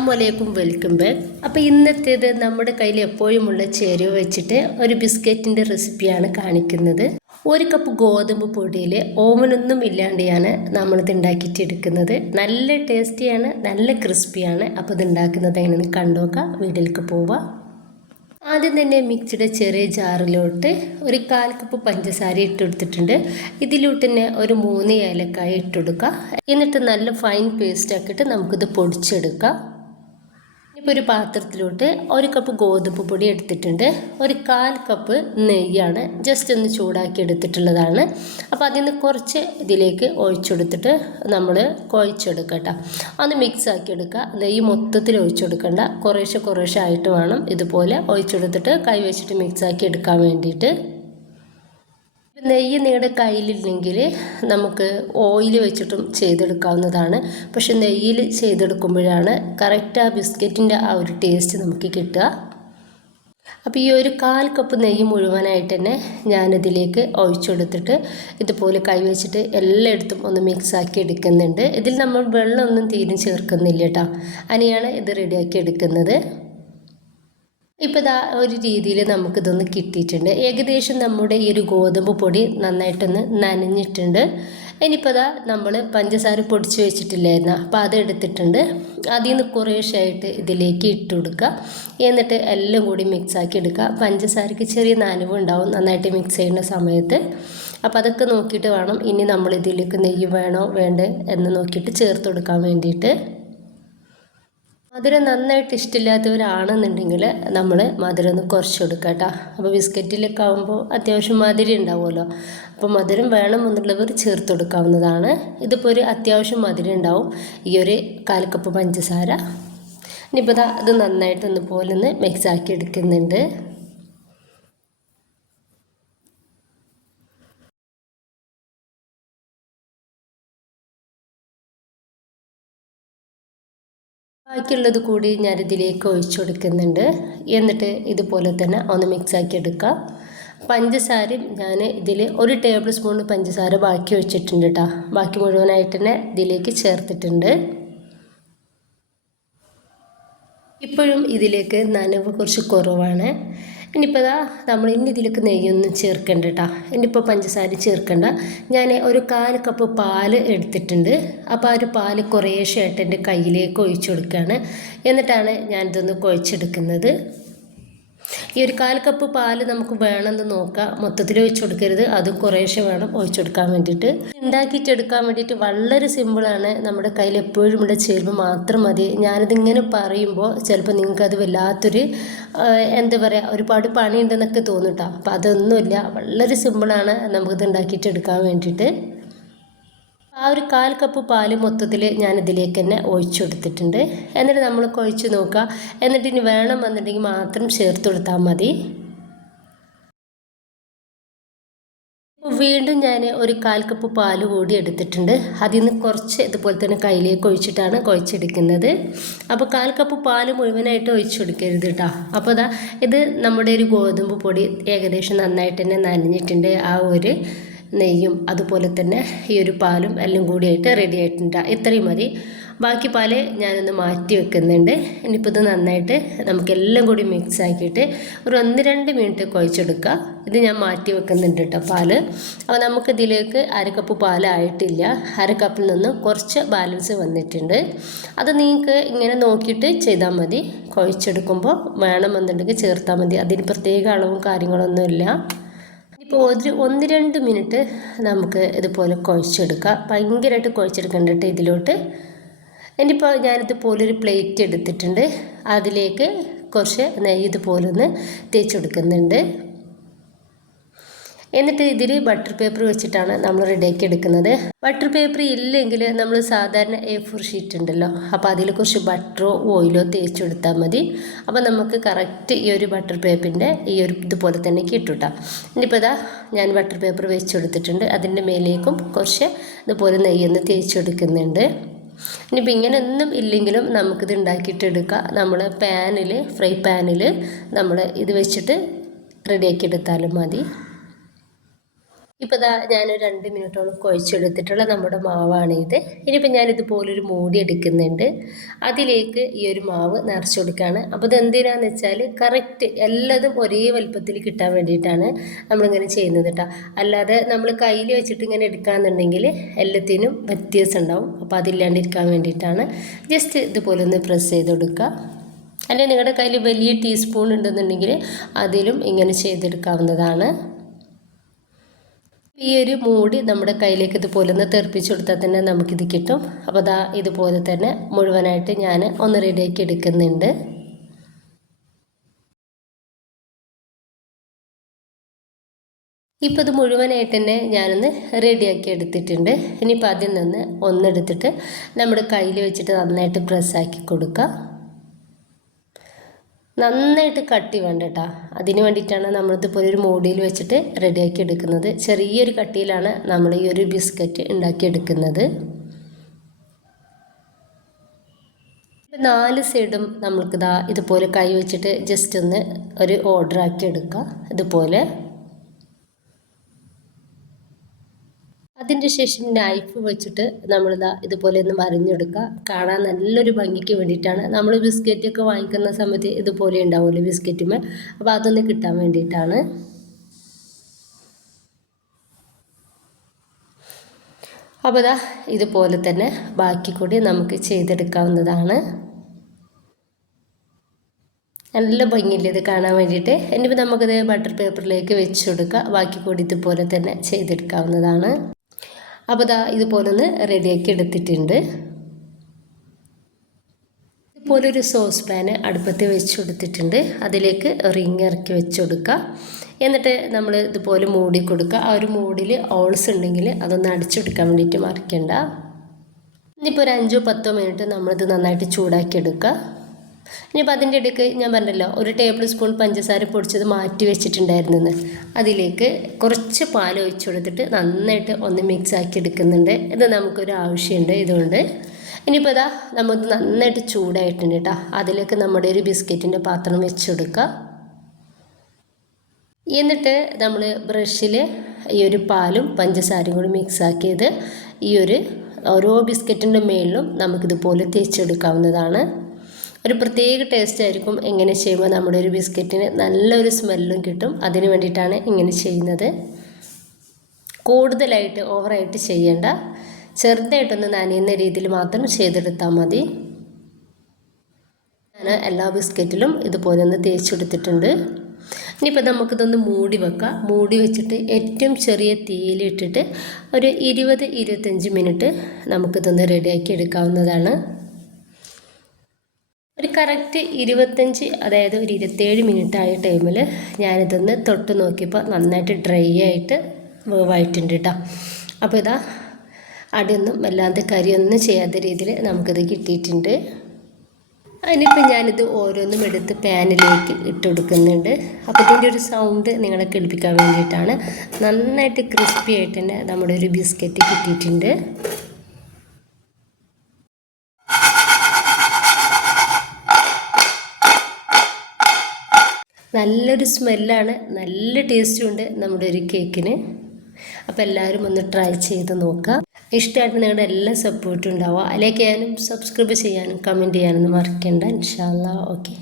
അസ്സാമലൈക്കും welcome back. അപ്പോൾ ഇന്നത്തേത് നമ്മുടെ കയ്യിൽ എപ്പോഴുമുള്ള ചേരുവ വെച്ചിട്ട് ഒരു ബിസ്ക്കറ്റിന്റെ റെസിപ്പിയാണ് കാണിക്കുന്നത്. ഒരു കപ്പ് ഗോതമ്പ് പൊടിയിൽ ഓവനൊന്നും ഇല്ലാണ്ടെയാണ് നമ്മളിത് ഉണ്ടാക്കിയിട്ട് എടുക്കുന്നത് നല്ല ടേസ്റ്റിയാണ് നല്ല ക്രിസ്പിയാണ്. അപ്പോൾ ഇത് ഉണ്ടാക്കുന്നത് എങ്ങനെയെന്ന് കണ്ടുനോക്കാം വീട്ടിലേക്ക് പോവാം. ആദ്യം തന്നെ മിക്സിയുടെ ചെറിയ ജാറിലോട്ട് ഒരു കാൽ കപ്പ് പഞ്ചസാര ഇട്ടെടുത്തിട്ടുണ്ട് ഇതിലോട്ട് തന്നെ ഒരു മൂന്ന് ഏലക്കായ ഇട്ടെടുക്കുക എന്നിട്ട് നല്ല ഫൈൻ പേസ്റ്റ് ആക്കിയിട്ട് നമുക്കിത് പൊടിച്ചെടുക്കാം. ഇപ്പോൾ ഒരു പാത്രത്തിലോട്ട് ഒരു കപ്പ് ഗോതമ്പ് പൊടി എടുത്തിട്ടുണ്ട്. ഒരു കാൽ കപ്പ് നെയ്യാണ് ജസ്റ്റ് ഒന്ന് ചൂടാക്കി എടുത്തിട്ടുള്ളതാണ്. അപ്പോൾ അതിൽ നിന്ന് കുറച്ച് ഇതിലേക്ക് ഒഴിച്ചെടുത്തിട്ട് നമ്മൾ കുഴച്ചെടുക്കുക കേട്ടോ. ഒന്ന് മിക്സ് ആക്കി എടുക്കുക. നെയ്യ് മൊത്തത്തിൽ ഒഴിച്ചെടുക്കണ്ട. കുറേശ്ശെ കുറേശ്ശെ ആയിട്ട് വേണം ഇതുപോലെ ഒഴിച്ചെടുത്തിട്ട് കൈ വെച്ചിട്ട് മിക്സ് ആക്കി എടുക്കാൻ വേണ്ടിയിട്ട്. നെയ്യ് നിങ്ങളുടെ കയ്യിലില്ലെങ്കിൽ നമുക്ക് ഓയിൽ വെച്ചിട്ടും ചെയ്തെടുക്കാവുന്നതാണ്. പക്ഷെ നെയ്യിൽ ചെയ്തെടുക്കുമ്പോഴാണ് കറക്റ്റ് ആ ബിസ്ക്കറ്റിന്റെ ആ ഒരു ടേസ്റ്റ് നമുക്ക് കിട്ടുക. അപ്പോൾ ഈ ഒരു കാൽ കപ്പ് നെയ്യ് മുഴുവനായിട്ട് തന്നെ ഞാനിതിലേക്ക് ഒഴിച്ചെടുത്തിട്ട് ഇതുപോലെ കൈവച്ചിട്ട് എല്ലായിടത്തും ഒന്ന് മിക്സ് ആക്കി എടുക്കുന്നുണ്ട്. ഇതിൽ നമ്മൾ വെള്ളമൊന്നും തീരും ചേർക്കുന്നില്ല കേട്ടോ. അനിയാണ് ഇത് റെഡിയാക്കി എടുക്കുന്നത്. ഇപ്പോൾ ഇതാ ഒരു രീതിയിൽ നമുക്കിതൊന്ന് കിട്ടിയിട്ടുണ്ട്. ഏകദേശം നമ്മുടെ ഈ ഒരു ഗോതമ്പ് പൊടി നന്നായിട്ടൊന്ന് നനഞ്ഞിട്ടുണ്ട്. ഇനിയിപ്പോൾ അതാ നമ്മൾ പഞ്ചസാര പൊടിച്ച് വെച്ചിട്ടില്ലായിരുന്നു അപ്പോൾ അത് എടുത്തിട്ടുണ്ട് അതിൽ നിന്ന് കുറേശ്ശായിട്ട് ഇതിലേക്ക് ഇട്ട് കൊടുക്കുക എന്നിട്ട് എല്ലാം കൂടി മിക്സാക്കി എടുക്കുക പഞ്ചസാരയ്ക്ക് ചെറിയ നനവ് ഉണ്ടാവും നന്നായിട്ട് മിക്സ് ചെയ്യുന്ന സമയത്ത്. അപ്പോൾ അതൊക്കെ നോക്കിയിട്ട് വേണം. ഇനി നമ്മൾ ഇതിലേക്ക് നെയ്യ് വേണോ വേണ്ടേ എന്ന് നോക്കിയിട്ട് ചേർത്ത് കൊടുക്കാൻ വേണ്ടിയിട്ട്. മധുരം നന്നായിട്ട് ഇഷ്ടമില്ലാത്തവരാണെന്നുണ്ടെങ്കിൽ നമ്മൾ മധുരം ഒന്ന് കുറച്ച് കൊടുക്കുക കേട്ടോ അപ്പോൾ ബിസ്ക്കറ്റിലൊക്കെ ആകുമ്പോൾ അത്യാവശ്യം മധുരം ഉണ്ടാവുമല്ലോ. അപ്പോൾ മധുരം വേണമെന്നുള്ളവർ ചേർത്ത് കൊടുക്കാവുന്നതാണ്. ഇതിപ്പോൾ ഒരു അത്യാവശ്യം മധുരം ഉണ്ടാവും. ഈ ഒരു കാൽ കപ്പ് പഞ്ചസാര ഇനിയിപ്പോൾ അത് നന്നായിട്ടൊന്ന് പോലെ ഒന്ന് മിക്സ് ആക്കി എടുക്കുന്നുണ്ട്. ബാക്കിയുള്ളത് കൂടി ഞാനിതിലേക്ക് ഒഴിച്ചു കൊടുക്കുന്നുണ്ട്. എന്നിട്ട് ഇതുപോലെ തന്നെ ഒന്ന് മിക്സാക്കി എടുക്കുക പഞ്ചസാരയും ഞാൻ ഇതിൽ ഒരു ടേബിൾ സ്പൂൺ പഞ്ചസാര ബാക്കി വെച്ചിട്ടുണ്ട് കേട്ടോ ബാക്കി മുഴുവനായിട്ട് തന്നെ ഇതിലേക്ക് ചേർത്തിട്ടുണ്ട്. ഇപ്പോഴും ഇതിലേക്ക് നനവ് കുറച്ച് കുറവാണ്. ഇനിയിപ്പോൾ ഇതാ നമ്മൾ ഇനി ഇതിലേക്ക് നെയ്യൊന്നും ചേർക്കണ്ട കേട്ടോ ഇനിയിപ്പോൾ പഞ്ചസാര ചേർക്കണ്ട. ഞാൻ ഒരു കാൽ കപ്പ് പാൽ എടുത്തിട്ടുണ്ട്. അപ്പോൾ ആ ഒരു പാൽ കുറേശ്ശായിട്ട് എന്റെ കയ്യിലേക്ക് ഒഴിച്ചു കൊടുക്കുകയാണ് എന്നിട്ടാണ് ഞാനിതൊന്ന് കുഴച്ചെടുക്കുന്നത്. ഈ ഒരു കാൽ കപ്പ് പാൽ നമുക്ക് വേണമെന്ന് നോക്കാം. മൊത്തത്തിൽ ഒഴിച്ചു കൊടുക്കരുത് അതും കുറേശ്ശെ വേണം ഒഴിച്ചു കൊടുക്കാൻ വേണ്ടിയിട്ട്. ഉണ്ടാക്കിയിട്ട് എടുക്കാൻ വേണ്ടിയിട്ട് വളരെ സിമ്പിളാണ് നമ്മുടെ കയ്യിൽ എപ്പോഴും ഇവിടെ ചേരുമ്പോൾ മാത്രം മതി. ഞാനിതിങ്ങനെ പറയുമ്പോൾ ചിലപ്പോൾ നിങ്ങൾക്ക് അത് വല്ലാത്തൊരു എന്താ പറയുക ഒരുപാട് പണിയുണ്ടെന്നൊക്കെ തോന്നും കേട്ടോ അപ്പോൾ അതൊന്നുമില്ല. വളരെ സിമ്പിളാണ് നമുക്കിത് ഉണ്ടാക്കിയിട്ട് എടുക്കാൻ വേണ്ടിയിട്ട്. ആ ഒരു കാൽ കപ്പ് പാൽ മൊത്തത്തിൽ ഞാൻ ഇതിലേക്ക് തന്നെ ഒഴിച്ചു കൊടുത്തിട്ടുണ്ട് എന്നിട്ട് നമ്മൾ കുഴച്ച് നോക്കുക എന്നിട്ട് ഇനി വേണം എന്നുണ്ടെങ്കിൽ മാത്രം ചേർത്ത് കൊടുത്താൽ മതി. വീണ്ടും ഞാൻ ഒരു കാൽ കപ്പ് പാൽ കൂടി എടുത്തിട്ടുണ്ട്. അതിൽ നിന്ന് കുറച്ച് ഇതുപോലെ തന്നെ കയ്യിലേക്ക് ഒഴിച്ചിട്ടാണ് കുഴച്ചെടുക്കുന്നത്. അപ്പോൾ കാൽ കപ്പ് പാൽ മുഴുവനായിട്ട് ഒഴിച്ചു കൊടുക്കരുത് കേട്ടോ അപ്പോൾ അതാ ഇത് നമ്മുടെ ഒരു ഗോതമ്പ് പൊടി ഏകദേശം നന്നായിട്ട് തന്നെ നനഞ്ഞിട്ടുണ്ട് ആ ഒരു നെയ്യും അതുപോലെ തന്നെ ഈ ഒരു പാലും എല്ലാം കൂടിയായിട്ട് റെഡി ആയിട്ടുണ്ട്. ഇത്രയും മതി. ബാക്കി പാൽ ഞാനൊന്ന് മാറ്റി വെക്കുന്നുണ്ട്. ഇനിയിപ്പോൾ ഇത് നന്നായിട്ട് നമുക്കെല്ലാം കൂടി മിക്സ് ആക്കിയിട്ട് ഒരു ഒന്ന് രണ്ട് മിനിറ്റ് കുഴച്ചെടുക്കുക. ഇത് ഞാൻ മാറ്റി വെക്കുന്നുണ്ട് കേട്ടോ പാൽ. അപ്പോൾ നമുക്കിതിലേക്ക് അര കപ്പ് പാലായിട്ടില്ല അര കപ്പിൽ നിന്ന് കുറച്ച് ബാലൻസ് വന്നിട്ടുണ്ട്. അത് നിങ്ങൾക്ക് ഇങ്ങനെ നോക്കിയിട്ട് ചെയ്താൽ മതി. കുഴച്ചെടുക്കുമ്പോൾ വേണമെന്നുണ്ടെങ്കിൽ ചേർത്താൽ മതി. അതിന് പ്രത്യേക അളവും കാര്യങ്ങളൊന്നുമില്ല. ഇപ്പോൾ ഒരു ഒന്ന് രണ്ട് മിനിറ്റ് നമുക്ക് ഇതുപോലെ കുഴച്ചെടുക്കാം. ഭയങ്കരമായിട്ട് കുഴച്ചെടുക്കേണ്ടിട്ട് ഇതിലോട്ട് ഇനിയിപ്പോൾ ഞാനിതുപോലെ ഒരു പ്ലേറ്റ് എടുത്തിട്ടുണ്ട്. അതിലേക്ക് കുറച്ച് നെയ്യ് ഇതുപോലെ ഒന്ന് തേച്ച് കൊടുക്കുന്നുണ്ട്. എന്നിട്ട് ഇതിൽ ബട്ടർ പേപ്പർ വെച്ചിട്ടാണ് നമ്മൾ റെഡിയാക്കി എടുക്കുന്നത്. ബട്ടർ പേപ്പർ ഇല്ലെങ്കിൽ നമ്മൾ സാധാരണ എ ഫോർ ഷീറ്റ് ഉണ്ടല്ലോ. അപ്പോൾ അതിൽ കുറച്ച് ബട്ടറോ ഓയിലോ തേച്ച് കൊടുത്താൽ മതി. അപ്പോൾ നമുക്ക് കറക്റ്റ് ഈ ഒരു ബട്ടർ പേപ്പറിന്റെ ഈ ഒരു ഇതുപോലെ തന്നെ കിട്ടും ഇനിയിപ്പോൾ ഇതാ ഞാൻ ബട്ടർ പേപ്പർ വെച്ച് കൊടുത്തിട്ടുണ്ട്. അതിന്റെ മേലേക്കും കുറച്ച് ഇതുപോലെ നെയ്യൊന്ന് തേച്ച് കൊടുക്കുന്നുണ്ട് ഇനിയിപ്പോൾ ഇങ്ങനെ ഒന്നും ഇല്ലെങ്കിലും നമുക്കിത് ഉണ്ടാക്കിയിട്ടെടുക്കാം നമ്മൾ പാനിൽ ഫ്രൈ പാനിൽ നമ്മൾ ഇത് വെച്ചിട്ട് റെഡിയാക്കി എടുത്താലും മതി. ഇപ്പോൾ ഇതാ ഞാനൊരു രണ്ട് മിനിറ്റോളം കുഴച്ചെടുത്തിട്ടുള്ള നമ്മുടെ മാവാണ് ഇത്. ഇനിയിപ്പോൾ ഞാനിതുപോലൊരു മൂടി എടുക്കുന്നുണ്ട്. അതിലേക്ക് ഈ ഒരു മാവ് നിറച്ച് കൊടുക്കുകയാണ് അപ്പോൾ ഇത് എന്തിനാന്ന് വെച്ചാൽ കറക്റ്റ് എല്ലാതും ഒരേ വലുപ്പത്തിൽ കിട്ടാൻ വേണ്ടിയിട്ടാണ് നമ്മളിങ്ങനെ ചെയ്യുന്നത് കേട്ടോ. അല്ലാതെ നമ്മൾ കയ്യിൽ വെച്ചിട്ട് ഇങ്ങനെ എടുക്കാമെന്നുണ്ടെങ്കിൽ എല്ലാത്തിനും വ്യത്യാസം ഉണ്ടാവും അപ്പോൾ അതില്ലാണ്ടിരിക്കാൻ വേണ്ടിയിട്ടാണ്. ജസ്റ്റ് ഇതുപോലെ ഒന്ന് പ്രസ് ചെയ്ത് കൊടുക്കുക അല്ലെങ്കിൽ നിങ്ങളുടെ കയ്യിൽ വലിയ ടീസ്പൂൺ ഉണ്ടെന്നുണ്ടെങ്കിൽ അതിലും ഇങ്ങനെ ചെയ്തെടുക്കാവുന്നതാണ്. ഈ ഒരു മൂടി നമ്മുടെ കയ്യിലേക്ക് ഇതുപോലെ ഒന്ന് തെറിപ്പിച്ച് കൊടുത്താൽ തന്നെ നമുക്കിത് കിട്ടും. അപ്പോൾ അതാ ഇതുപോലെ തന്നെ മുഴുവനായിട്ട് ഞാൻ ഒന്ന് റെഡിയാക്കി എടുക്കുന്നുണ്ട്. ഇപ്പോൾ ഇത് മുഴുവനായിട്ട് തന്നെ ഞാനൊന്ന് റെഡിയാക്കി എടുത്തിട്ടുണ്ട്. ഇനിയിപ്പോൾ അതിൽ നിന്ന് ഒന്നെടുത്തിട്ട് നമ്മുടെ കയ്യിൽ വെച്ചിട്ട് നന്നായിട്ട് പ്രസ്സാക്കി കൊടുക്കുക. നന്നായിട്ട് കട്ടി വേണ്ട കേട്ടോ അതിന് വേണ്ടിയിട്ടാണ് നമ്മളിതിപ്പോൾ ഒരു മൂടിയിൽ വെച്ചിട്ട് റെഡിയാക്കി എടുക്കുന്നത്. ചെറിയൊരു കട്ടിയിലാണ് നമ്മൾ ഈ ഒരു ബിസ്ക്കറ്റ് ഉണ്ടാക്കിയെടുക്കുന്നത്. നാല് സൈഡും നമ്മൾക്കിതാ ഇതുപോലെ കൈ വെച്ചിട്ട് ജസ്റ്റ് ഒന്ന് ഒരു ഓർഡർ ആക്കി എടുക്കാം. ഇതുപോലെ. അതിന്റെ ശേഷം നൈഫ് വെച്ചിട്ട് നമ്മളിതാ ഇതുപോലെ ഒന്ന് മറിഞ്ഞെടുക്കുക കാണാൻ നല്ലൊരു ഭംഗിക്ക് വേണ്ടിയിട്ടാണ്. നമ്മൾ ബിസ്ക്കറ്റൊക്കെ വാങ്ങിക്കുന്ന സമയത്ത് ഇതുപോലെ ഉണ്ടാവുമല്ലോ ബിസ്ക്കറ്റുമേ അപ്പോൾ അതൊന്ന് കിട്ടാൻ വേണ്ടിയിട്ടാണ്. അപ്പോൾ ഇതാ ഇതുപോലെ തന്നെ ബാക്കി കൂടി നമുക്ക് ചെയ്തെടുക്കാവുന്നതാണ്. നല്ല ഭംഗിയില്ല ഇത് കാണാൻ വേണ്ടിയിട്ട്? എന്നിപ്പോൾ നമുക്കിത് ബട്ടർ പേപ്പറിലേക്ക് വെച്ച് കൊടുക്കുക. ബാക്കി കൂടി ഇതുപോലെ തന്നെ ചെയ്തെടുക്കാവുന്നതാണ്. അപ്പോൾ ഇതാ ഇതുപോലെ ഒന്ന് റെഡിയാക്കി എടുത്തിട്ടുണ്ട്. ഇതുപോലെ ഒരു സോസ് പാന് അടുപ്പത്ത് വെച്ച് കൊടുത്തിട്ടുണ്ട്. അതിലേക്ക് റിങ് ഇറക്കി വെച്ച് കൊടുക്കുക. എന്നിട്ട് നമ്മൾ ഇതുപോലെ മൂടി കൊടുക്കുക. ആ ഒരു മൂടിൽ ഓൾസ് ഉണ്ടെങ്കിൽ അതൊന്ന് അടിച്ചെടുക്കാൻ വേണ്ടിയിട്ട് മറിക്കണ്ട. ഇനിയിപ്പോൾ ഒരു അഞ്ചോ പത്തോ മിനിറ്റ് നമ്മളിത് നന്നായിട്ട് ചൂടാക്കി എടുക്കുക. ഇനിയിപ്പോൾ അതിന്റെ ഇടയ്ക്ക് ഞാൻ പറഞ്ഞല്ലോ ഒരു ടേബിൾ സ്പൂൺ പഞ്ചസാര പൊടിച്ചത് മാറ്റി വെച്ചിട്ടുണ്ടായിരുന്നെന്ന്. അതിലേക്ക് കുറച്ച് പാൽ ഒഴിച്ചു കൊടുത്തിട്ട് നന്നായിട്ട് ഒന്ന് മിക്സ് ആക്കി എടുക്കുന്നുണ്ട്. ഇത് നമുക്കൊരു ആവശ്യമുണ്ട് ഇതുകൊണ്ട്. ഇനിയിപ്പോൾ ഇതാ നമുക്ക് നന്നായിട്ട് ചൂടായിട്ടുണ്ട് കേട്ടോ. അതിലേക്ക് നമ്മുടെ ഒരു ബിസ്ക്കറ്റിന്റെ പാത്രം വെച്ച് കൊടുക്കുക എന്നിട്ട് നമ്മൾ ബ്രഷിൽ ഈ ഒരു പാലും പഞ്ചസാരയും കൂടി മിക്സ് ആക്കിയത് ഈ ഒരു ഓരോ ബിസ്ക്കറ്റിന്റെ മേളിലും നമുക്കിതുപോലെ തേച്ചെടുക്കാവുന്നതാണ് ഒരു പ്രത്യേക ടേസ്റ്റ് ആയിരിക്കും എങ്ങനെ ചെയ്യുമ്പോൾ നമ്മുടെ ഒരു ബിസ്ക്കറ്റിന് നല്ലൊരു സ്മെല്ലും കിട്ടും. അതിന് വേണ്ടിയിട്ടാണ് ഇങ്ങനെ ചെയ്യുന്നത്. കൂടുതലായിട്ട് ഓവറായിട്ട് ചെയ്യേണ്ട ചെറുതായിട്ടൊന്ന് നനയുന്ന രീതിയിൽ മാത്രം ചെയ്തെടുത്താൽ മതി. ഞാൻ എല്ലാ ബിസ്ക്കറ്റിലും ഇതുപോലെ ഒന്ന് തേച്ചെടുത്തിട്ടുണ്ട്. ഇനിയിപ്പോൾ നമുക്കിതൊന്ന് മൂടി വെക്കാം. മൂടി വെച്ചിട്ട് ഏറ്റവും ചെറിയ തീയിലിട്ടിട്ട് ഒരു ഇരുപത് ഇരുപത്തഞ്ച് മിനിറ്റ് നമുക്കിതൊന്ന് റെഡിയാക്കി എടുക്കാവുന്നതാണ്. ഒരു കറക്റ്റ് ഇരുപത്തഞ്ച് അതായത് ഒരു ഇരുപത്തേഴ് മിനിറ്റ് ആയ ടൈമിൽ ഞാനിതൊന്ന് തൊട്ട് നോക്കിയപ്പോൾ നന്നായിട്ട് ഡ്രൈ ആയിട്ട് വേവായിട്ടുണ്ട് കേട്ടോ അപ്പോൾ ഇതാ അടിയൊന്നും വല്ലാതെ കരിയൊന്നും ചെയ്യാത്ത രീതിയിൽ നമുക്കിത് കിട്ടിയിട്ടുണ്ട്. അതിനിപ്പോൾ ഞാനിത് ഓരോന്നും എടുത്ത് പാനിലേക്ക് ഇട്ട് കൊടുക്കുന്നുണ്ട്. അപ്പോൾ ഇതിന്റെ ഒരു സൗണ്ട് നിങ്ങളെ കേൾപ്പിക്കാൻ വേണ്ടിയിട്ടാണ്. നന്നായിട്ട് ക്രിസ്പി ആയിട്ട് തന്നെ നമ്മുടെ ഒരു ബിസ്ക്കറ്റ് കിട്ടിയിട്ടുണ്ട്. നല്ലൊരു സ്മെല്ലാണ് നല്ല ടേസ്റ്റും ഉണ്ട് നമ്മുടെ ഒരു കേക്കിന് അപ്പോൾ എല്ലാവരും ഒന്ന് ട്രൈ ചെയ്ത് നോക്കുക. ഇഷ്ടമായിട്ട് നിങ്ങളുടെ എല്ലാ സപ്പോർട്ടും ഉണ്ടാവുക. അതിലേക്ക് ചെയ്യാനും സബ്സ്ക്രൈബ് ചെയ്യാനും കമന്റ് ചെയ്യാനൊന്നും മറക്കണ്ട ഇൻഷാല്ല ഓക്കെ